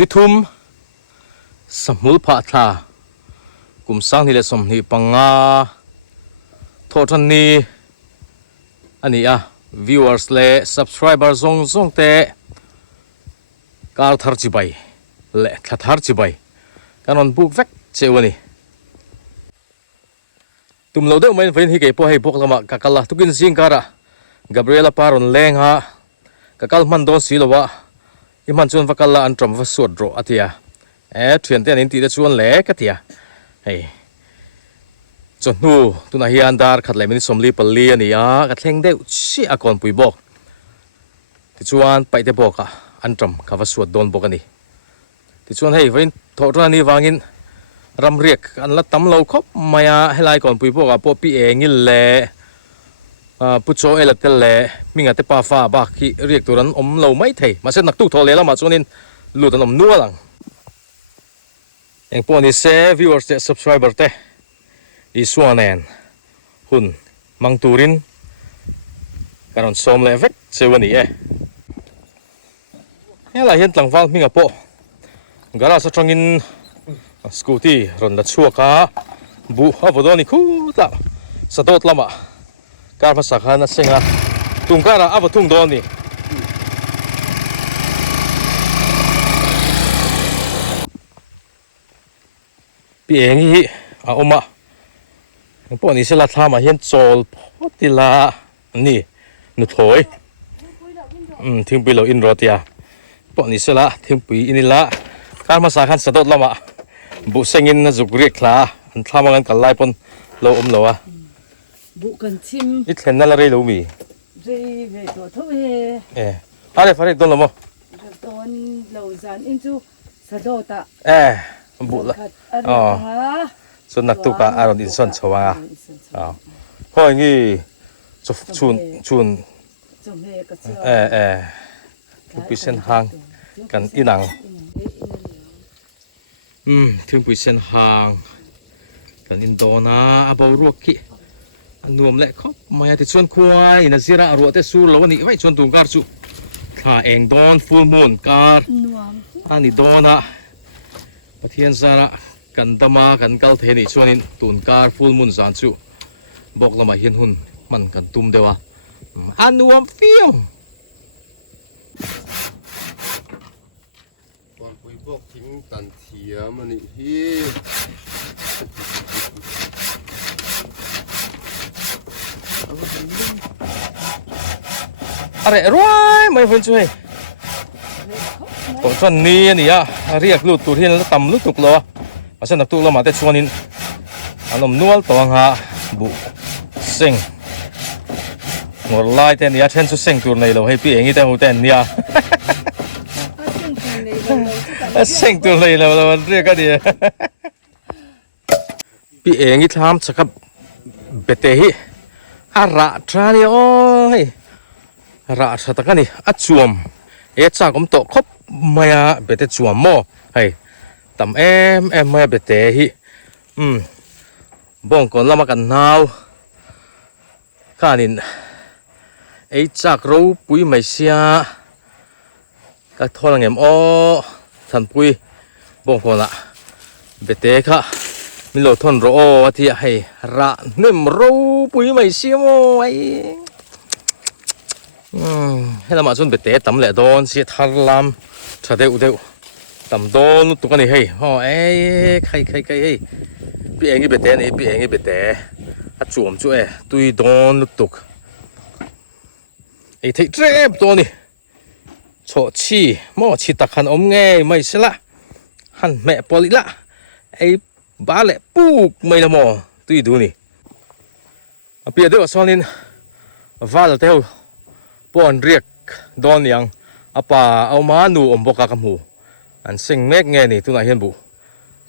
นิทุมสมุลพะทากุมสังนี่เลสมนี่ปังงาโทษนี้อันนี้viewers เล subscriber ซงเตะการทาร์จิบายเลทัดทาร์จิบายการนบุกเวกเจวันนี้ตุ่มเราเดิมไม่เป็นที่เก็บพอให้พวกเรามากักละทุกินสิ่งการะกาเบรียลปารอนเลงฮะกักลมันโดนสีลวะอิมันชวนฟักละอันตรมฟัสวดโรอติยาเทียนเตียนินตีจะชวนเล็กติยาเฮ้ยจนนู้ตุนายอันดาร์ขัดเลยมินิสมลีปลีนี่กัดเล่งเดวชีอากรปุยบอกที่ชวนไปเตบอกอันตรมข้าฟัสวดโดนบอกกันนี่ที่ชวนให้วันโทษนี่วางินรำเรียกอันละตั้มเราครบมาให้ไล่ก่อนปุยบอกพวกพี่เองนี่แหละผู้โจเอลเตลเล่มิงาเตปาฟ้าบักที่เรียกตัวนั้นเราไม่เทมาเส้นนักตุกทอเลแล้วมาจนนินลุดอันนัวหลังอย่างพวกนี้เซviewers เต subscriber เตอีส่วนแนนหุ่นมังตูรินการส่งเลเวกเซวันนี้เนี่ยหลายเห็นหลังฟ้ามิงาโปการาสตรังอินสกูตี้รันดัชชัวก้าบุฮาวดอนิคูตาสะดดละมาการภาษาขานเสียงตุงการอาบทุ่งโดนนี่พี่เองฮีอมะพวกนี้เสลัดทำมาเห็นโจลพอดีละนี่นุถอยทิ้งไปเราอินโรตียพวกนี้เสละทิ้งไปอินละการภาษาขานสะดดละมาบุเซงินจุกเรียกละอันทำงานกันไล่ปนเราเราบุกันชิมอีเทนนั่นอะไรรู้มีเร่ตัวทุเออะไรฟ้าเด็กโดนละมั้งโดนเราจานอินจูสะดดบุละส่วนนักตุกอารมณ์อินสันชวาเพราะอย่างนี้จะชุนถึงปีเส้นหางกันอีหนังถึงปีเส้นหางกันอินโดนาอาบาวรัวกินวมเล็กครับมาที่ชวนควายนั่นสิระรัวแต่สู้แล้ววันนี้ไว้ชวนตุงการสู้ข้าเองโดนฟูลมูนการอันนี้โดนประเทศสระกันตมากันกัลเทนี่ชวนินตุนการฟูลมูนสานสู้บอกละมาเห็นหุ่นมันกันตุ้มเดียวอันนวมฟิวก่อนปุยบอกทิ้งตันเทียมันนี่ฮีอะไรร้อยไม่พ้นช่วยผมชวนนี้นี่เรียกลูกตัวที่นั่นต่ำลูกตุกล้อมาเส้นนักตุกล้อมาแต่ชวนินอันนมนวลตัวหาบุเซ็งหมดลายแต่เนี่ยเช่นสุดเซ็งตัวในเราให้พี่เองนี่แต่หูแต่เนี่ยเซ็งตัวในเราเรียกกันดีพี่เองนี่ทำสักเบเตหิอาระทรานี่โอ้ยราชตะกันนี่อัดจวมจากผมโตครบมาเบเตจวมโม่ให้ตำมาเบเตหิบ่งก่อนละมากันนาวข้านินจากรู้ปุยไม่เสียก็ทอดเงี้ยทันปุยบ่งก่อนละเบเตค่ะมิโลทนโรวัที่ให้ระนิ่มรู้ปุยไม่เสียโม่ให้เรามาชนเบเตตำแหละโดนเสียทารลำชาเดวตำโดนตุกันนี่ให้ใครให้พี่เองนี่เบเตนี่พี่เองนี่เบเตจวมช่วยตุยโดนตุกที่เจ็บตัวนี่โชชีหม้อชีตะขันไงไม่ใช่ละหันแม่ปอลิละบ้าแหละปุ๊กไม่ละหม้อตุยดูนี่เปียเดียวซ้อนนินว่าแล้วเท่าป้อนเรียกโดนยังป่าเอามาหนูบกกำหูอันสิ่งเมกไงนี่ทุนายเห็นบุ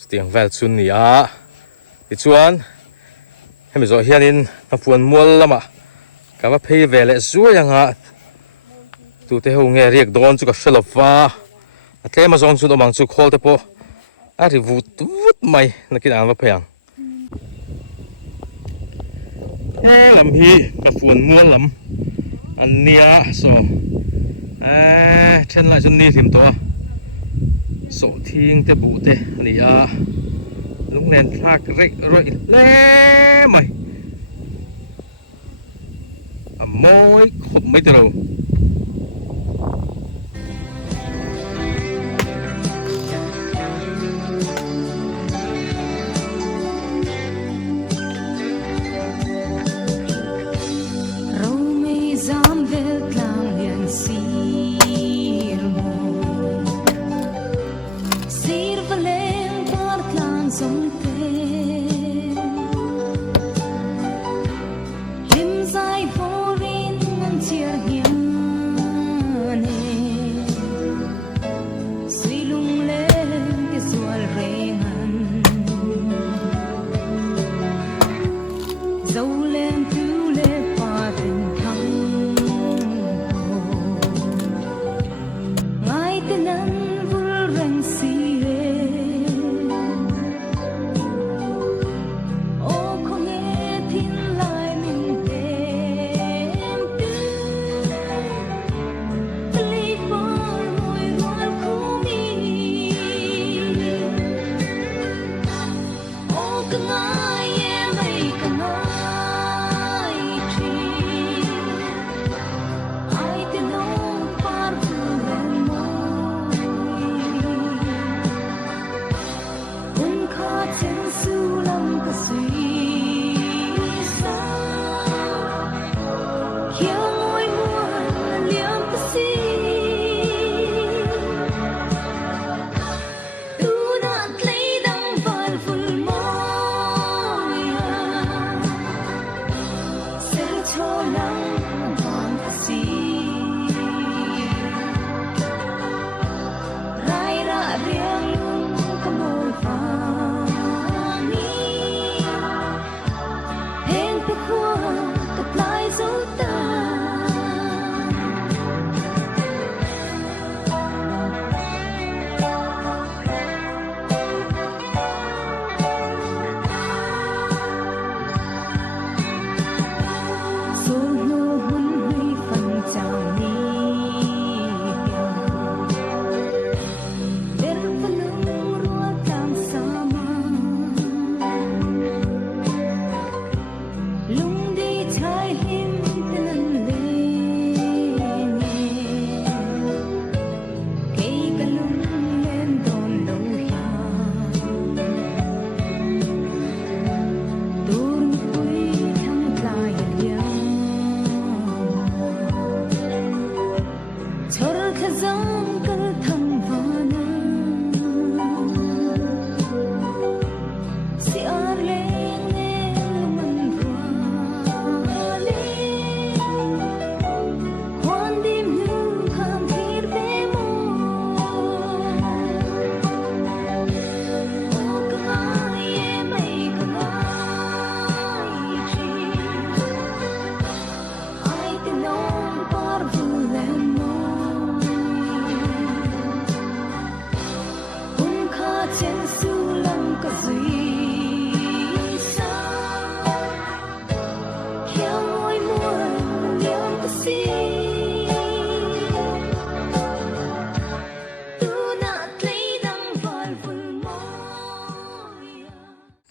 เสียงแววชุนนี่ที่ชวนให้ไม่จอเฮียนินนับฝนมัวละมากับว่าเพย์เวลสวยยังตัวเท่าไงเรียกโดนจุกเชลฟ้าเทมาจงชุนอมังจุกโคลเตปอริวุดไม่นักกินอ่านว่าเพียงลำฮีกับฝนมัวลำอันนี้เช่นไรชุนนี้ถิ่มตัว โสทิ้งเตบุเตนี่ลุงเนนทากเร็กรอยเล่ไหมมอยขบไม่ตรง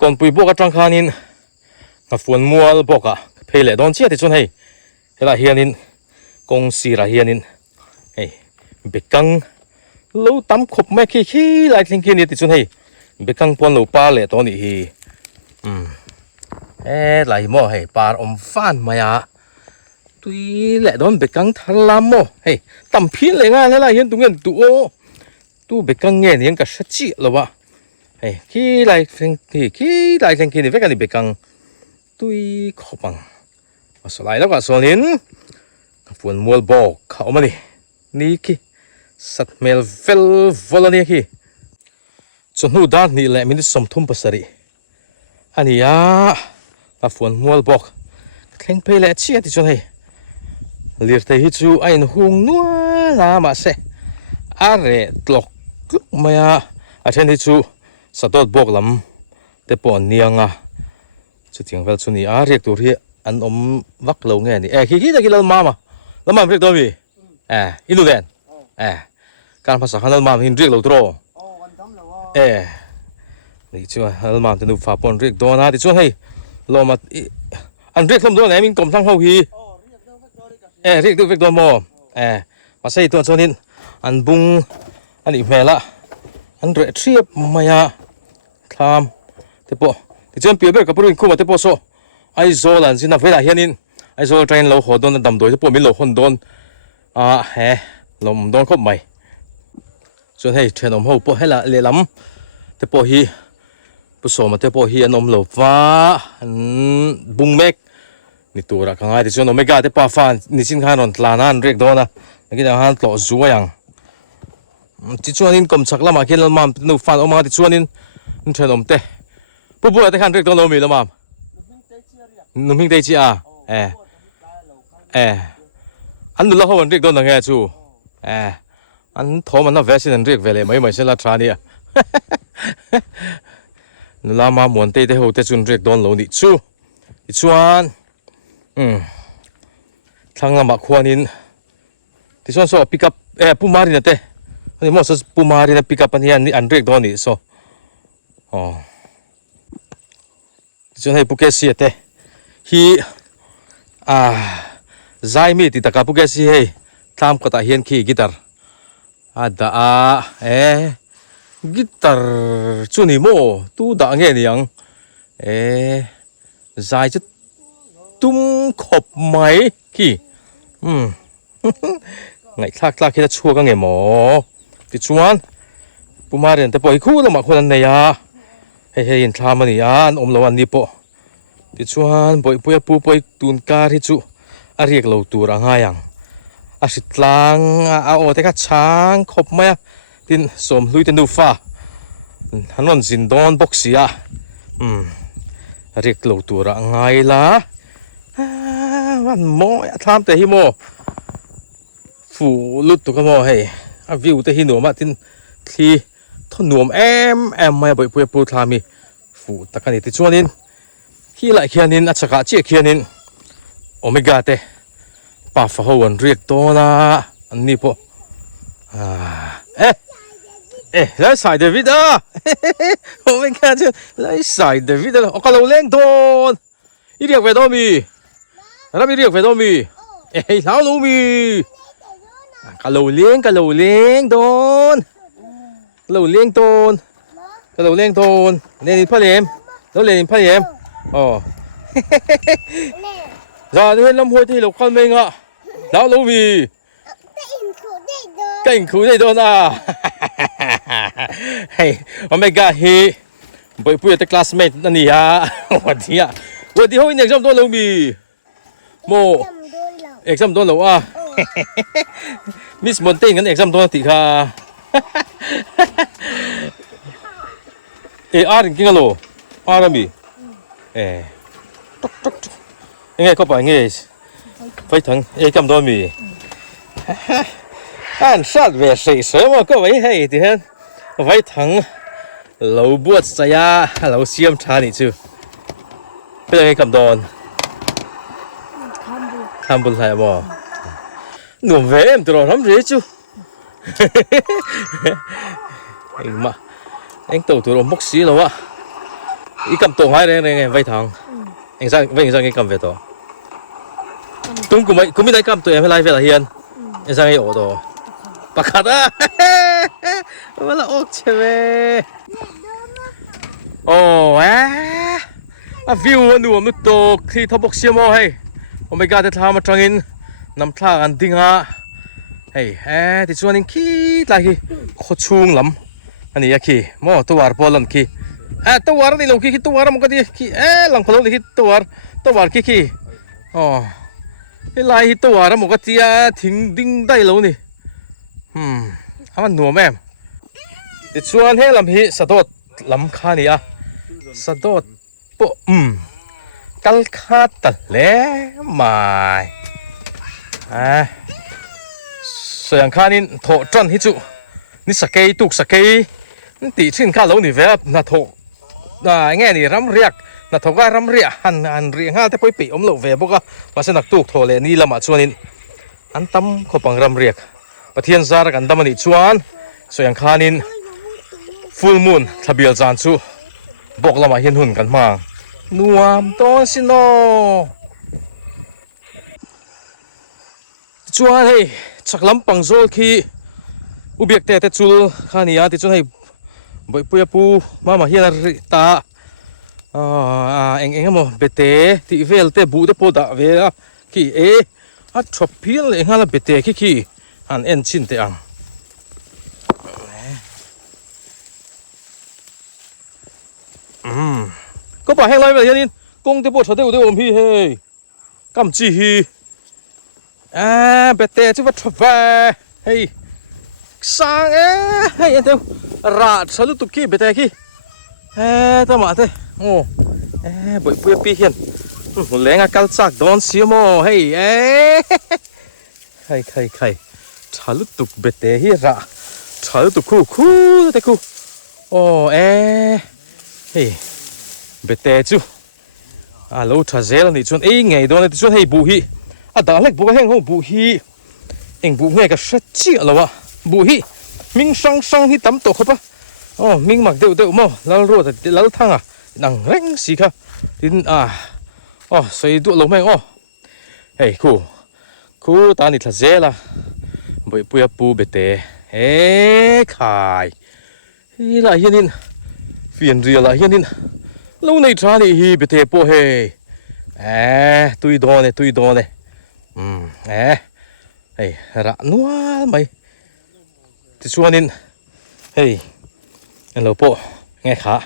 ก่อนปุยพวกจังคานินกับฝนมัวพวกเพลดอนเชียที่ชนให้เฮลาเฮียนินกงสีราเฮียนินเฮ้เบกังลูตั้มขบแม่ขี้ไล่ทิ้งกินนี่ที่ชนให้เบกังปนลูปลาเลยตอนนี้ไล่หม้อให้ปลาอมฟ้านมายาตุยแหละโดนเบกังทะลามหม้อเฮ้ตั้มพินเลยง่ายเลยล่ะเห็นตุงเงินตู้เบกังเงี้ยยังกับชัดจีแล้ววะเฮ้ขี้ไล่ทิ้งกินนี่เวกันนี่เบกังตุยขบังมาสไลด์แล้วก็ส่วนนี้ฝนมัวบอกเขามานี่ขี้สัตว์เมลเฟลวอลนี่ขี้จนหูด้านนี่แหละมินิสมทุ่มภาษาดิอันนี้ฝนมัวบอกเคร่งเพลเชียที่จนให้เลียดที่จูไอ้หงนัวลามาเสอะไรตลกมาอาเช่นที่จูสะดดบอกลำแต่ปอนเนียงจุดที่เวลชุนี่เรียกตัวที่อันวักเราไงนี่ขี้ตะกี้เรามาเรียกตัวมีอินโดเดนการภาษาขันเรามาเรียกเราตัว นี่ชัวฮัลมาจะดูฝาปนเรียกโดนนะที่ชัวให้ลงมาอันเรียกลมโดนไหนมิงกลมทั้งเฮาฮีเรียกดูเวกโดนโมมาใส่ตัวโซนินอันบุงอันอีเมละอันเรียเทียบมายาคลามเทปที่ชัวเปียเบอร์กับปรุงคู่มาเทปโซไอโซลันสินะเวลาเฮียนินไอโซเทรนเราหัวโดนดำโดยเทปมีเราคนโดนลมโดนครบใหม่ส่วนให้เทรนอมเฮาปให้ละเลล้ำเทปฮีผู้สมัติพอเฮียนมหลบฟ้าบุงเมกนี่ตัวรักง่ายที่ส่วนอเมก้าที่ป้าฟ้านี่สินค้านนลานันเรียกโดนนะนี่ก็จะหันต่อจัวยังที่ส่วนนี้กลมชักละมาเขียนละมามนูฟันออกมาที่ส่วนนี้นี่เทนอมเตะผู้ที่ขันเรียกโดนเรามีละมามนุ่มหิงเตจิอาอันนู้นเราเขาเรียกโดนยังไงจูอันโทมันน่าเวสินันเรียกเวเลยไม่ใช่ละทรานี่นลามามวนเตะหัวเตะจุนเรียกโดนเหล่านี้ชูอีชวนทางลำบากควานินที่ชวนโซ่ปิกับปูมารินะเตะอันนี้มอสปูมารินะปิกับปัญญานี่อันเรียกโดนนี่โซ่ที่ชวนให้ปุกเกสีเตะฮีใจมีติดตะกับปุกเกสีให้ตามกระต่ายเฮียนขี้กีตาร์gitar chu ni mo tu da nge ni yang zai chu tum khop mai ki ngai thak khi da chua ka nge mo ti chuan pumarian te poi khu la ma khon ne ya he in thla ma ni an om lo an ni po ti chuan boi pui tun kar hi chu a riek lo tur anga yang a sitlang a o te ka chang khop mai tin som lui ten du fa hanon zin don boxia rik lo tura ngai la wan mo tham te hi mo fu lut tu ka mo hei a view te hi no ma tin thi thon nuam em mai boi pu thami fu takani ti chuanin hi lai khianin a chaka che khianin omega te pa fa ho an riek to na an ni po lại xài David à, không biết cái chứ, lại xài David à, ông kalau lên đồn, đi điệp về đâu mi, làm đi điệp về đâu mi, lão lú mi, kalau lên đồn, kalau lên đồn, lên đi phát em, nó lên phát em, giờ thì năm hồi thì lục con mình ạ, lão lú mi. Cảnh khú này đồn à hey omega hi boi pui te classmate nani ha wadi ho in exam don lo mi mo exam don lo a miss mountain kan exam don ti kha ar king lo ar mi tok nghe có phải nghe phải thằng exam don mi anh sát về sấy sớm mà có vậy hay thì hơn vậy thằng lâu buốt say à lâu xiêm trà này chứ bây giờ cái cầm đòn tham buồn lại mà nuông về em từ đó lắm rồi chứ anh mà anh tổ từ đó mốc xí rồi á cái cầm tổ hai đây này vậy thằng anh sang cái cầm về tổ tung cũng mấy cầm tụi em phải lại về là hiền anh sang cái ổ tổ Pakada, wala okcheve. A view anu am to khi thobok siamo hey. Oh my god, that hama trangin nam thla an dinga. Hey, ti chuanin ki la hi khochung lam. Ani ya ki mo to war polan ki. To war ni lo ki to war mo ka di ki lang phalo ni to war ki. Lai hi to war mo ka tia thing ding dai lo ni. Aman nuam em. Ti chuan he lam hi sadot lam kha ni a. Sadot po kal kha ta le mai. Sayang khanin tho tran hi chu. Ni sakei tuk sakei. Ti chin kha lo ni ve na tho. Nghe ni ram riak. Na tho ga ram riak han ri nga te poi pi om lo ve boka. Pase nak tuk tho le ni lama chuanin an tam kho pang ram riak. Pathian zar kan damani chuan so yang khanin full moon ทะเบียนจานชูบอกเรามาเห็นหุ่นกันมานัวมต้นสิโนจวนให้ชักลำปังโซลคีอุเบียกแต่จูข้านี่อาที่จวนให้ใบปุยปูมาเห็นอะไรตาเอ็งมั้งเบเตที่เวลเตบูเตโพดาเวลคีอัดชอบเพี้ยนเลยงั้นละเบเตคีอันเอ็นชินเตอังก็ป่าแห้งไรไปเฮียนินกงเตปวดเฉยเตอมพี่เฮ้ยกำจีฮีเบเตจะว่าทบเฮ้ยสังเฮ้ยเดี๋ยวราดสลุตุกี้เบเตกี้ตัวมาเตโอ้บ่อยปุยปีเฮียนหุ่นแรงกัลซักโดนเสียโมเฮ้ยใครสลุตุกเบเตฮีระสลุตุคู่เตคู่โอ้เฮ้ยเบเตจูลูทาเซลนี่ชวนไงโดนที่ชวนให้บุฮีด่าเล็กบุกแห้งของบุฮีเอ็งบุกไงก็ชัดเจนแล้ววะบุฮีมิงสังที่ตั้มตกครับปะมิงมักเดี๋ยวมั้งแล้วรู้แต่แล้วทั้งนังเร่งสิครับดินใส่ตัวลงไหมเฮ้ยคู่ตานี่ทาเซล่ะบ่อยปุยปูเบเตขายละเฮียนินเฟียนเรียละเฮียนินลูกในชานี่ฮีเบเตโปเฮตุยโดนเลยเฮ้ยระนัวไหมที่ชวนนินเฮ้ยเราโปไงขา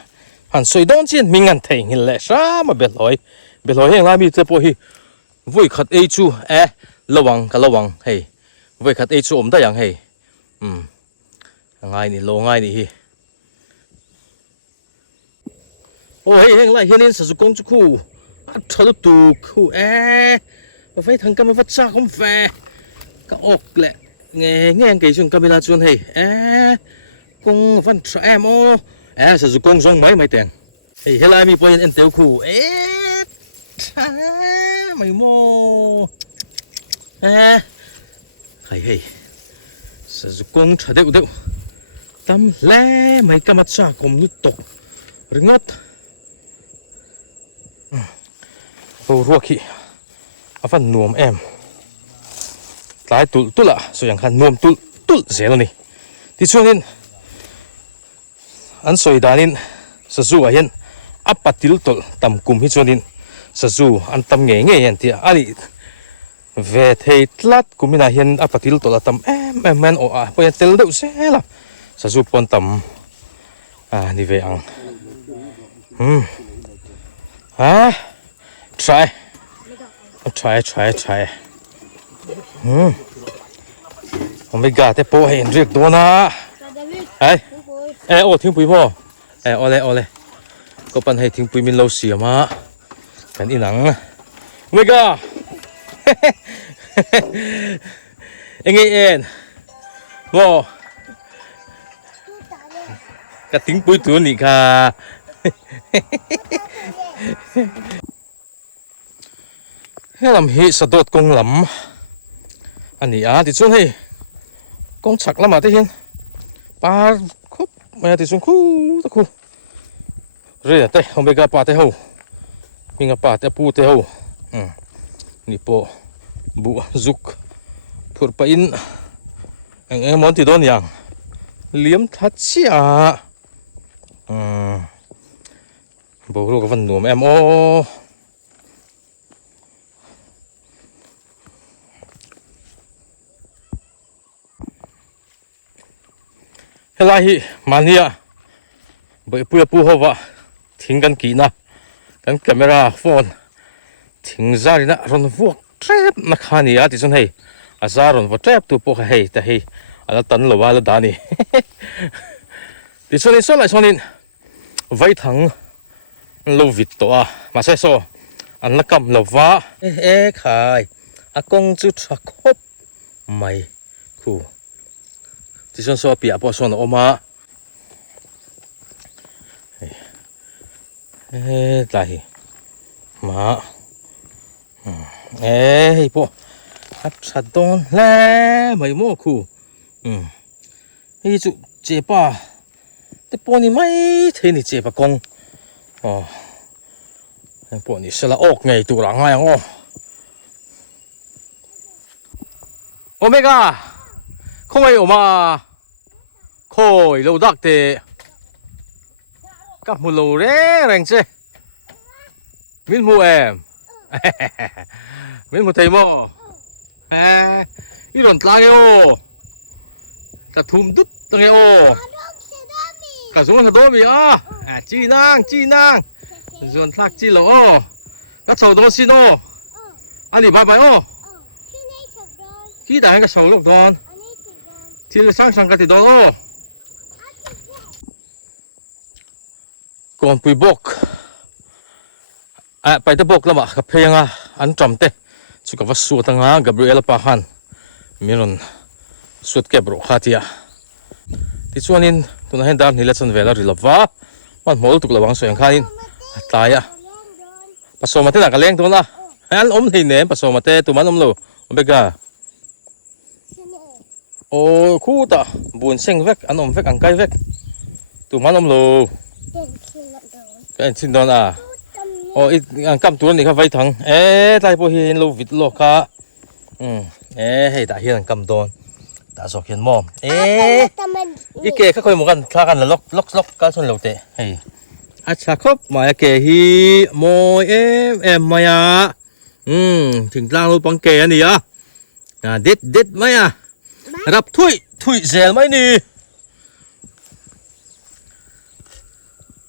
หันสวยโดนจีนมีงานเทงเลยช้ามาเบลอยเฮงลามีเตโปฮีวุ้ยขัดจูระวังเฮ้ยวุ้ยขัดจูได้ยังเฮ้ยง่ายนี่โลง่ายนี่ฮีโอ้ยเฮงไรเฮียนินสุกงจุคู่ทะลุตูคู่มาไฟทางกำมาฟัดชาคอมแฟก็ออกแหละแง่กี่ช่วงกำเวลาชวนให้กงฟันทรมสุกงส่งไม่แต่งเฮ้ยไรมีปอยเอ็นเตียวคู่ไม่โม่เฮ้ยสุกงชาเดียวตำแหล่ไม่กำมาชาคอมลุตตกหรืองดรัวขี้ฟันนวมหลายตุละส่วนอย่างคันนวมตุลเสียแล้วนี่ที่ช่วงนี้อันสวยดานินสะจูเห็นปัดติลตุลตำกุมที่ช่วงนี้สะจูอันตำเงี้ยที่อะไรเวทีลัดกุมินาเห็นปัดติลตุลตำแมนพอยันเตลเดือดเสียละสะจูปนตำนี่เวียงtry ผมไม่กล้าแต่โป้เห็นเรียกตัวนะทิ้งปุ๋ยพ่อเอาเลยก็ปันให้ทิ้งปุ๋ยมินเราเสียมาเป็นอีหนังไม่กล้าเอ็งบ่กระทิ้งปุ๋ยตัวนี่ค่ะให้ลำฮีสะดดกงลำอันนี้ที่ส่วนให้กงฉักละมาที่เห็นปลาครบมาที่ส่วนคู่ตะคู่เรื่อยแต่ผมไปกับปลาเท่ามีกับปลาแต่ปูเท่านี่โปบุจุกพูดไปอินมอนที่โดนอย่างเลี้ยมทัดเชียบอกลูกกับฟันหนุ่มเฮลาฮิมาเนียไปเพื่อปูหัวทิ้งกันกี่นะกันแคมราโฟนทิ้งซารินะรอนพวกเทปนักฮานีอาทิตย์ให้อาซารอนพวกเทปตัวพวกให้แต่ให้อาตันหลวาลดานีที่ส่วนนี้ส่วนไหนส่วนนี้ไว้ทั้งโลวิตตัวมาใช่โซอันนักกำหลวาขายอากงจุดชักคบไม่คู่ที่ส่วนสอบปีอาปอส่วนออกมาได้มาพวกชัดโดนแล้วไม่โม่คู่จุเจ็บป่ะ te pawh ni mai thei ni che pa kong heng pawh ni sela ok ngei tura ngai ang Omega không ai mà khôi lâu đặc thì cặp một lô ré rành chứ miếng mua em miếng mua thầy mò ít đòn tla nghe ô cả thùm đứt tầng nghe ô cả xuống là đố bị chi nang dồn thác chi lỗ ô các sầu đó xin ô anh đi bye bye ô khi đã cái sầu lúc đòn thì là sang cái thì đòn ô còn bùi bốcไปตะบกแล้วมากับเพลงอันจำเตะสุกับว่าสวดงGabriela Pahanมีนนสวดเก็บโรคาที่ที่ส่วนนี้ตัวนั้นดาร์นี่เล็ดสันเวลาริลวะมันหมดตุกระวังส่วนข้านี้ตายผสมมาเท่านั้นก็เลี้ยงตัวน่ะอันอมที่เนี่ยผสมมาเท่ตัวมันอมโลอเบกาโอ้คู่ตาบุญเซ็งเวกอันอมเวกอังไกเวกตัวมันอมโลก็สินดอนอีอันกำตัวนี่เขาไว้ทั้งไล่พวกเห็นโลวิดโลกะให้ตาเห็นกำตัวตาสอกเห็นมอมอีเก๋เขาเคยมองกันคลากันแล้วล็อกก็ชนเราเตะให้อาชาครับมาเก๋ฮีโมมายาถึงกลางรูปังเก๋นี่เด็ดไหมรับถ้วยเซลไหมนี่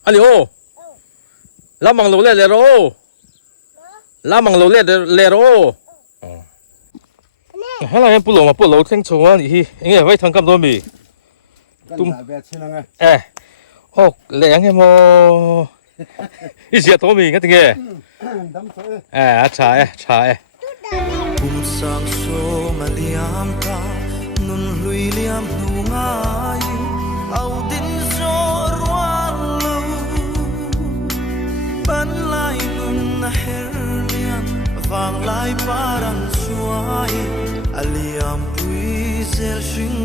อันนี้โอ้ลามังโลเล่เลโรลามังโลเล่เลโรฮัลโหลยังปุ่นมาปุ่นโลเท่งชัวร์นี่เงี้ยไว้ทางกำตัวมีตุ้มโอ้เลี้ยงไงโมอีเสียตัวมีงั้นไงใช่บุมสังโซมาเลียมกานุนลุยเลียมนูง่ายเอาดินโซรวันลูปันลายนุนเฮเลียมฟังลายปารันสวยอาเลียมปุยเซลชิง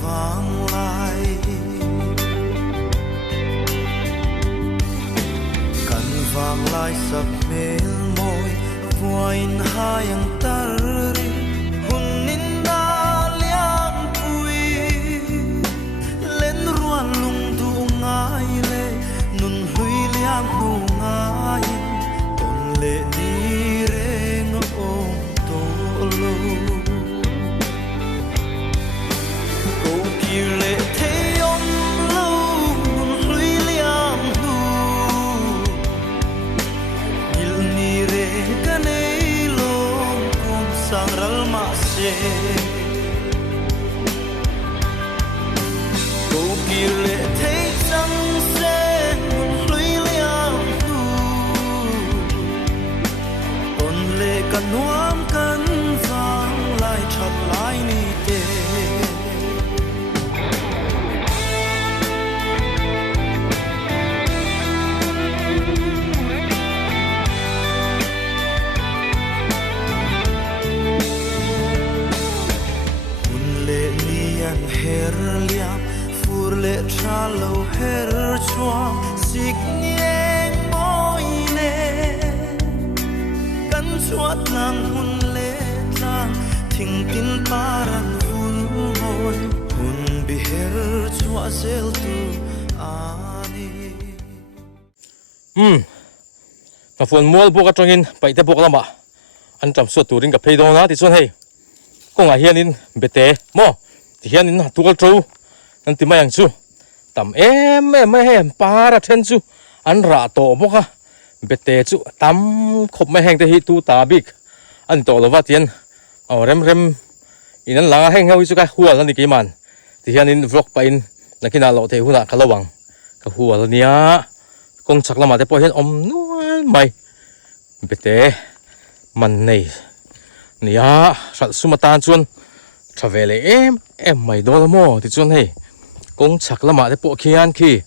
ฟังลายกันฟังลายสักเมลมวยVoin hayang tarri hunin na liang pui len ruan lung du ngai le nun hui liang nu ngai ton le ni re ngo ong to lo ko ki le the yom lo nun hui liang nu il ni re sang ral ma se ko ki le thei sang se mun lui liang tu on le kan nuam kan vang lai chat lai ni te her liam fur le chalo her chuang sig nieng moi ne kan chuat nang hun le tlang thing tin paran hun hoi hun bi her chua zel tu ani ka phun mual bu ka tongin pai te bok lama an tam so turin ka pheidong na ti chon hei ko nga hianin bete mo thì hiện nay tuột trâu anh tìm mấy chú tầm em para thân chú anh rạ tổ bốc ha bete chú tắm khop mấy hàng thì tu ta big anh tổ là vắt tiền rem in anh lang hàng hao chú cái hùa là cái màn thì hiện nay vlog pain là khi nào lộ thì hùa cái lawang cái hùa là nia công chắc là mà để bỏ hiện nuôi mày bete mình này nia sẵn sumatan chuan trở về lại em mày đó là mò thì chôn hay cũng chắc là mà để bộ kia ăn khi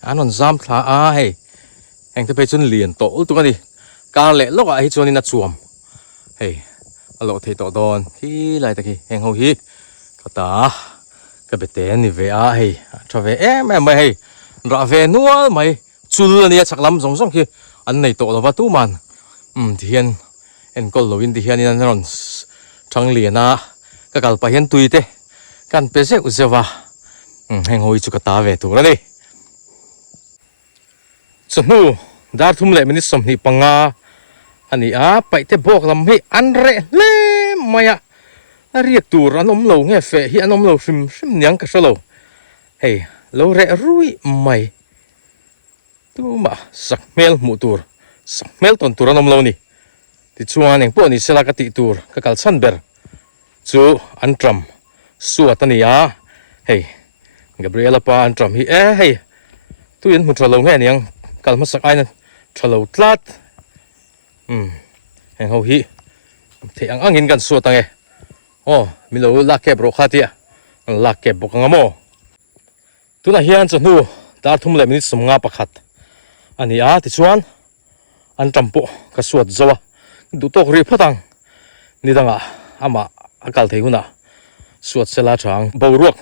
ăn còn giam thà hay anh thấy phải chôn liền tổ tụi đi cả lẽ lúc ấy chôn đi nát chuồng hay lộ thì tổ đòn khi lại tại khi anh hầu hi cả ta cái bề tên ni về hay cho về em mày hay ra về nuôi mày chul anh chắc lắm giống giống kia anh này tổ là vắt tu man thì hiện em có lối thì hiện anh nói chẳng liền à cái cal pa hiện tui te kan pese usewa heng hoi chu ka ta ve tu ra ni chnu dar thum le mini som ni panga ani a pai te bok lam hi an re le maya riek tur an om lo nge fe hi an om lo sim sim nyang ka salo hey lo re rui mai tu ma sak mel mu tur sak mel ton tur an om lo ni ti chuan eng po ni sela ka ti tur ka kal san ber chu an tram suat ani a hey Gabriela pa an tram hi hey tu in mu thalo nge niang kal ma sak ai na thalo tlat heng ho hi the ang angin kan suat ange oh mi lo la ke bro khatia la ke bok ngamo tuna hian chnu dar thum le minute som nga pakhat ani a ti chuan an tampo ka suat zawa du tok ri phatang ni danga ama akal thei huna suat sela thang boruak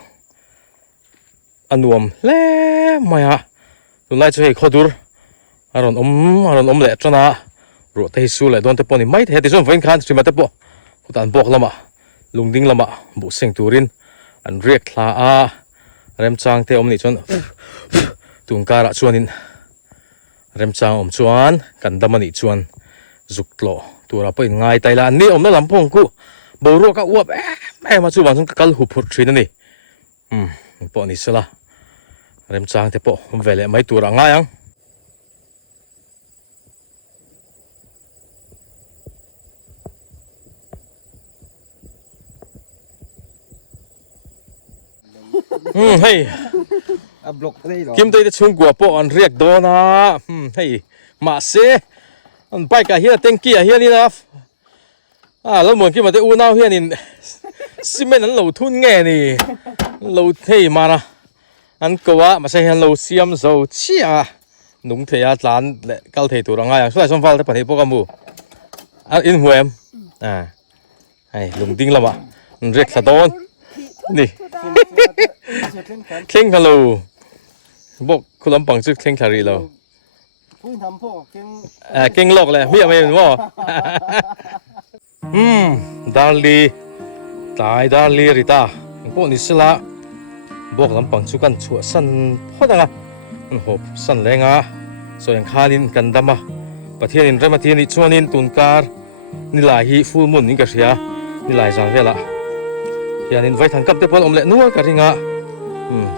anuam le maya tunai chu hei khodur aron om le chana ro te su le don te poni mai the ti zon vain khan trimate po hutan bok lama lungding lama bu seng turin an riek thla a rem chang te om ni chon tungkara chuanin rem chang om chuan kan damani chuan zuktlo tura po ngai taila ni om na lampong ku boru ka uap ma chu wan kal hu phur thin ani po ni sala rem chang te po vele mai tura ngayang hey a block đây rồi kim tây chung của po an riek do na hey ma se an bai ka hian teng ki a hian ina lo mon ki ma te u nau hian in cement an lo thun nge ni lo thei ma na an ko wa ma se hian lo siam zo chia nung thei a tlan le kal thei tur anga yang sai som fal te pani po ka mu an in huem hey lung ding lama riek sa don ni kling hello bok kulam pang chu kling thari lo phun thầm phô keng kling lok le mi ame mo darli tai darli rita ko ni sila bok lam pang chu kan chu san phodanga hop san lenga so yang khalin kan dama pathian in ramatian ni chuanin tunkar nilai hi full moon ni ka ria nilai jang vela hianin vai thang kap te pon omle nuwa ka ringa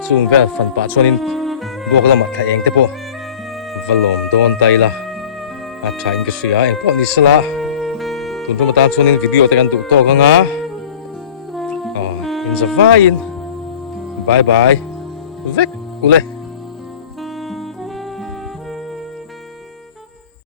chung vel fan pa chuanin bok lama tha eng te po valom don taila a thain ka ria eng po ni sala tun roma ta chuanin video te kan du to ka nga in zavain bye bye vek ule